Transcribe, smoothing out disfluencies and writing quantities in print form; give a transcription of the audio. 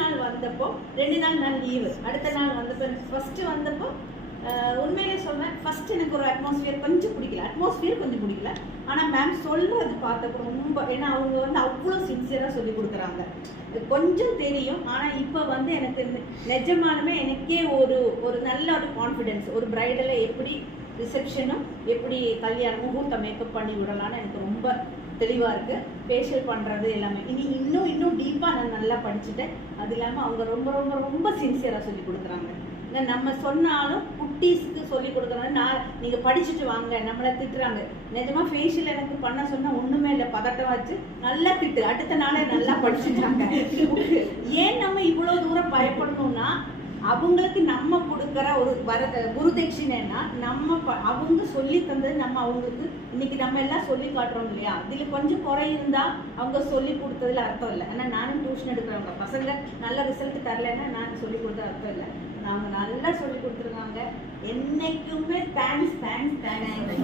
நாள் வந்தப்போ 2 நாள் நான் லீவு, அடுத்த நாள் வந்தப்போ ஃபஸ்ட்டு வந்தப்போ உண்மையிலே சொல்வேன், ஃபஸ்ட்டு எனக்கு ஒரு அட்மாஸ்ஃபியர் கொஞ்சம் பிடிக்கல. ஆனால் மேம் சொல்கிறது பார்த்தப்போ ரொம்ப, ஏன்னா அவங்க வந்து அவ்வளோ சின்சியராக சொல்லி கொடுக்குறாங்க. கொஞ்சம் தெரியும், ஆனால் இப்போ வந்து எனக்கு நிஜமானமே எனக்கே ஒரு நல்ல ஒரு கான்ஃபிடென்ஸ், ஒரு பிரைடலை எப்படி ரிசப்ஷனும் எப்படி கல்யாணம் முகூர்த்த மேக்கப் பண்ணி விடலான்னு எனக்கு ரொம்ப தெளிவாக இருக்குது. ஃபேஷியல் பண்ணுறது எல்லாமே இன்னும் டீப்பாக நான் நல்லா படிச்சுட்டேன். அது இல்லாமல் அவங்க ரொம்ப ரொம்ப ரொம்ப சின்சியராக சொல்லி கொடுக்குறாங்க. நம்ம சொன்னாலும் குட்டீஸ்க்கு சொல்லி கொடுக்குறாங்க. நீங்கள் படிச்சுட்டு வாங்க, நம்மளை திட்டுறாங்க. நிஜமாக ஃபேஷியல் எனக்கு பண்ண சொன்னால் ஒன்றுமே இல்லை, பதட்டம் வச்சு நல்லா திட்டு, அடுத்த நாளே நல்லா படிச்சுட்டாங்க. ஏன் நம்ம இவ்வளோ தூரம் பயப்படணும்னா, அவங்களுக்கு நம்ம கொடுக்குற ஒரு குருதட்சிணைன்னா அவங்க சொல்லி தந்தது நம்ம அவங்களுக்கு இன்னைக்கு நம்ம எல்லாம் சொல்லி காட்டுறோம் இல்லையா? இதில் கொஞ்சம் குறை இருந்தால் அவங்க சொல்லி கொடுத்ததுல அர்த்தம் இல்லை. ஆனால் நானும் டியூஷன் எடுக்கிறவங்க பசங்க நல்ல ரிசல்ட் தரலைன்னா நான் சொல்லி கொடுத்த அர்த்தம் இல்லை. அவங்க நல்லா சொல்லி கொடுத்துருக்காங்க. என்னைக்குமே தேங்க்ஸ்.